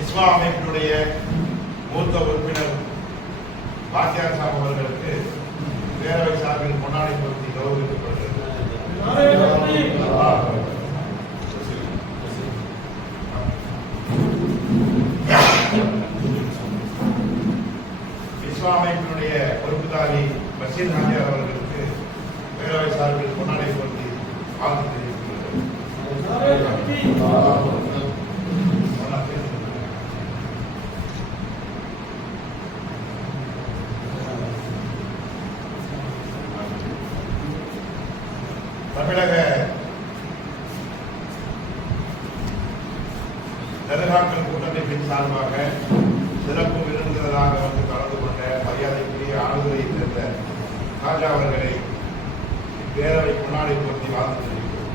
இஸ்மா அமைப்பினுடைய மூத்த உறுப்பினர் பாக்கியார் சாப் அவர்களுக்கு பேரவை சார்பில் பொன்னாடை பொருத்தி கௌரவிக்கப்படுகிறது இஸ்லா அமைப்பினுடைய பொறுப்புதாரி பஷீர் நாட்டியார் அவர்களுக்கு பேரவை சார்பில் பொன்னாடை பொருத்தி வாழ்த்து தெரிவிக்கிறது தமிழக ஜனதாக்கள் கூட்டமைப்பின் சார்பாக சிறப்பு விருந்தினராக வந்து கலந்து கொண்ட மரியாதைக்குரிய ஆளுநரை சேர்ந்த ராஜா அவர்களை பேரவை முன்னாடி பொருத்தி வாழ்த்து தெரிவிக்கிறோம்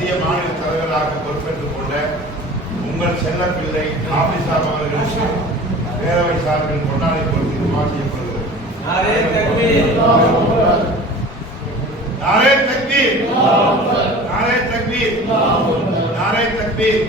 புதிய மாநில தலைவராக பொறுப்பேற்றுக் கொண்ட உங்கள் செல்ல பிள்ளை ஆபிசார் அவர்களுக்கு பேரவை சார்பில் கொண்டாடி கொள்கை உருவா செய்யப்படுகிறது நாரே தக்பீர். நாரே தக்பீர். நாரே தக்பீர்.